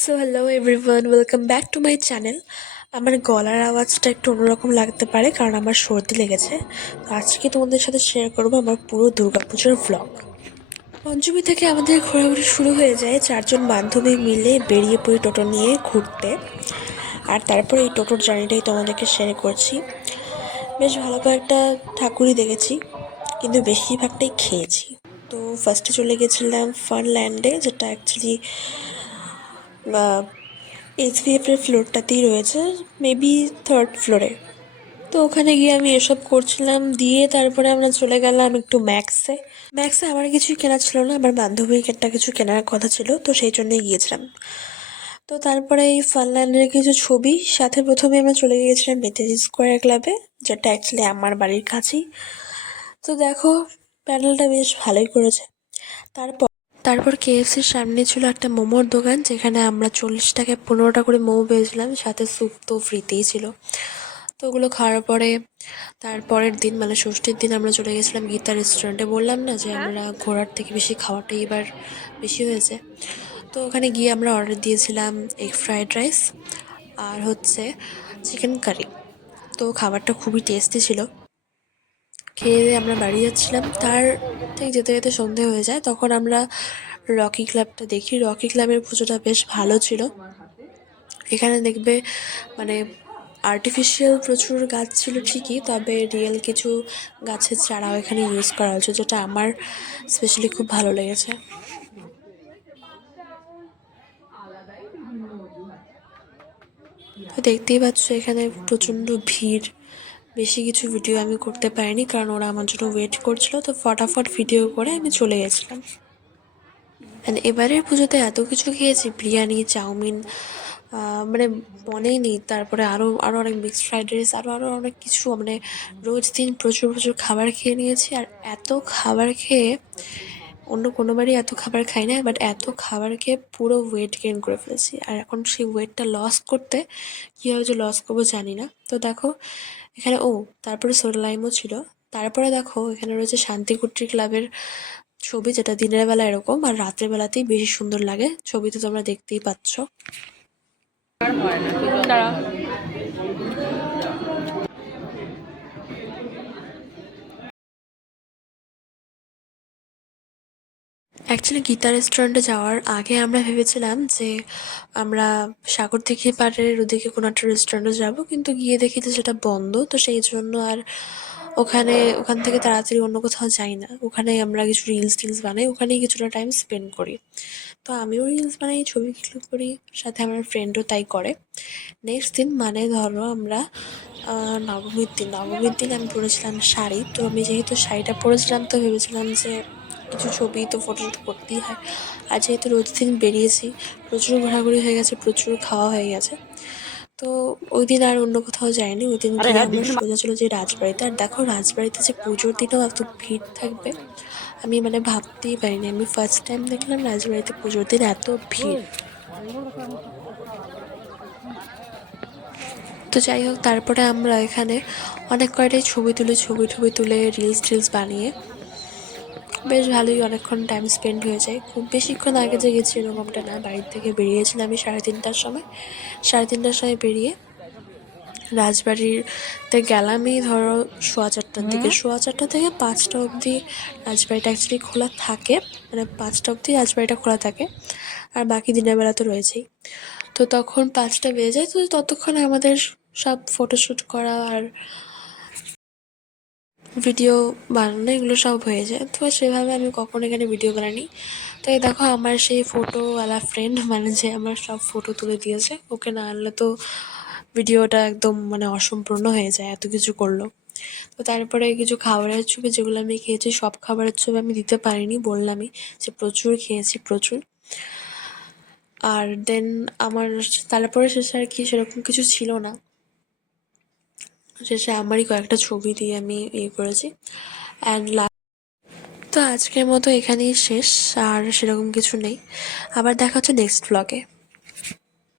So hello everyone, welcome back to my channel. আমার গলার আওয়াজটা একটু অন্যরকম লাগতে পারে কারণ আমার সর্দি লেগেছে। তো আজকে তোমাদের সাথে শেয়ার করবো আমার পুরো দুর্গাপুজোর ভ্লগ। পঞ্চমী থেকে আমাদের ঘোরাঘুরি শুরু হয়ে যায়, চারজন বান্ধবী মিলে বেরিয়ে পড়ি টোটো নিয়ে ঘুরতে। আর তারপরে এই টোটোর জার্নিটাই তোমাদেরকে শেয়ার করছি। বেশ ভালো কয়েকটা ঠাকুরই দেখেছি, কিন্তু বেশিরভাগটাই খেয়েছি। তো ফার্স্টে চলে গেছিলাম ফানল্যান্ডে, যেটা অ্যাকচুয়ালি এইচভিএফ এর ফ্লোরটাতেই রয়েছে, মেবি থার্ড ফ্লোরে। তো ওখানে গিয়ে আমি এসব করছিলাম, দিয়ে তারপরে আমরা চলে গেলাম একটু ম্যাক্সে। ম্যাক্সে আমার কিছুই কেনা ছিল না, আমার বান্ধবীর একটা কিছু কেনার কথা ছিল, তো সেই জন্যই গিয়েছিলাম। তো তারপরে এই ফানল্যান্ডের কিছু ছবি, সাথে প্রথমে আমরা চলে গিয়েছিলাম নেতাজি স্কোয়ার ক্লাবে, যেটা অ্যাকচুয়ালি আমার বাড়ির কাছেই। তো দেখো, প্যান্ডেলটা বেশ ভালোই করেছে। তারপর তারপর কেএফসির সামনে ছিল একটা মোমোর দোকান, যেখানে আমরা 40 টাকায় 15টা করে মোমো পেয়েছিলাম, সাথে স্যুপ তো ফ্রিতেই ছিল। তো ওগুলো খাওয়ার পরে তারপরের দিন মানে ষষ্ঠীর দিন আমরা চলে গেছিলাম গীতা রেস্টুরেন্টে। বললাম না যে আমরা ঘোরার থেকে বেশি খাওয়াটাই এবার বেশি হয়েছে। তো ওখানে গিয়ে আমরা অর্ডার দিয়েছিলাম এগ ফ্রায়েড রাইস আর হচ্ছে চিকেন কারি। তো খাবারটা খুবই টেস্টি ছিল। খেয়ে দিয়ে আমরা বাড়ি যাচ্ছিলাম, তার ঠিক যেতে যেতে সন্ধে হয়ে যায়। তখন আমরা রকি ক্লাবটা দেখি। রকি ক্লাবের পুজোটা বেশ ভালো ছিল। এখানে দেখবে মানে আর্টিফিশিয়াল প্রচুর গাছ ছিল ঠিকই, তবে রিয়েল কিছু গাছের চারাও এখানে ইউজ করা হয়েছে, যেটা আমার স্পেশালি খুব ভালো লেগেছে। তো দেখতেই পাচ্ছ এখানে প্রচণ্ড ভিড়। বেশি কিছু ভিডিও আমি করতে পারিনি কারণ ওরা আমার জন্য ওয়েট করছিল, তো ফটাফট ভিডিও করে আমি চলে গেছিলাম। অ্যান্ড এবারের পুজোতে এত কিছু খেয়েছি, বিরিয়ানি, চাউমিন, মানে মনেই নেই। তারপরে আরও আরও অনেক মিক্সড ফ্রাইড রাইস, আরও আরও অনেক কিছু, মানে রোজ দিন প্রচুর প্রচুর খাবার খেয়ে নিয়েছি। আর এত খাবার খেয়ে অন্য কোনোবারই এত খাবার খাই না, বাট এত খাবার খেয়ে পুরো ওয়েট গেইন করে ফেলেছি। আর এখন সেই ওয়েটটা লস করতে কীভাবে যে লস করবো জানি না। তো দেখো এখানে তারপরে সোডা লাইমও ছিল। তারপরে দেখো এখানে রয়েছে শান্তিকুট্রি ক্লাবের ছবি, যেটা দিনের বেলা এরকম আর রাতের বেলাতেই বেশি সুন্দর লাগে। ছবিতে তোমরা দেখতেই পাচ্ছ। অ্যাকচুয়ালি গীতা রেস্টুরেন্টে যাওয়ার আগে আমরা ভেবেছিলাম যে আমরা সাগরদিঘি পাড়ের ওদিকে কোনো একটা রেস্টুরেন্টে যাব, কিন্তু গিয়ে দেখি যে সেটা বন্ধ। তো সেই জন্য আর ওখান থেকে তাড়াতাড়ি অন্য কোথাও যাই না। ওখানেই আমরা কিছু রিলস টিলস বানাই, ওখানেই কিছুটা টাইম স্পেন্ড করি। তো আমিও রিলস বানাই, ছবি ক্লিক করি, সাথে আমার ফ্রেন্ডও তাই করে। নেক্সট দিন মানে ধরো আমরা নবমীর দিন আমি পরেছিলাম শাড়ি। তো আমি যেহেতু শাড়িটা পরেছিলাম, তো ভেবেছিলাম যে কিছু ছবি তো ফটোশ্যুট করতেই হয়। আর যেহেতু রোজ দিন বেরিয়েছি, প্রচুর ঘোরাঘুরি হয়ে গেছে, প্রচুর খাওয়া হয়ে গেছে, তো ওই দিন আর অন্য কোথাও যাইনি। ওই দিন গিয়ে আমরা সোজা চলে যাই রাজবাড়িতে। আর দেখো রাজবাড়িতে যে পুজোর দিনেও এত ভিড় থাকবে আমি মানে ভাবতেই পারিনি। আমি ফার্স্ট টাইম দেখলাম রাজবাড়িতে পুজোর দিন এত ভিড়। তো যাই হোক, তারপরে আমরা এখানে অনেক কয়টাই ছবি তুলে রিলস টিলস বানিয়ে বেশ ভালোই অনেকক্ষণ টাইম স্পেন্ড হয়ে যায়। খুব বেশিক্ষণ আগে যে গেছি এরকমটা না, বাড়ির থেকে বেরিয়েছিলাম আমি 3:30টার সময়। 3:30টার সময় বেরিয়ে রাজবাড়িতে গেলামই ধরো 4:15টার দিকে। 4:15 থেকে 5টা অবধি রাজবাড়িটা অ্যাকচুয়ালি খোলা থাকে, মানে 5টা অবধি রাজবাড়িটা খোলা থাকে, আর বাকি দিনের বেলা তো রয়েছেই। তো তখন 5টা বেজে যায়, তো ততক্ষণে আমাদের সব ফটোশ্যুট করা আর ভিডিও বানানো এগুলো সব হয়ে যায়। তো সেভাবে আমি কখনো এখানে ভিডিও বানাইনি। তাই দেখো আমার সেই ফটোওয়ালা ফ্রেন্ড, মানে যে আমার সব ফটো তুলে দিয়েছে, ওকে না আনলে তো ভিডিওটা একদম মানে অসম্পূর্ণ হয়ে যায়, এত কিছু করলো। তো তারপরে কিছু খাবারের ছবি, যেগুলো আমি খেয়েছি সব খাবারের ছবি আমি দিতে পারিনি, বললামই যে প্রচুর খেয়েছি, প্রচুর। আর দেন আমার তারপরে শেষে আর কি সেরকম কিছু ছিল না। শেষে আমারই কয়েকটা ছবি দিয়ে আমি করেছি। অ্যান্ড তো আজকের মতো এখানেই শেষ, আর সেরকম কিছু নেই। আবার দেখা হচ্ছে নেক্সট ব্লগে।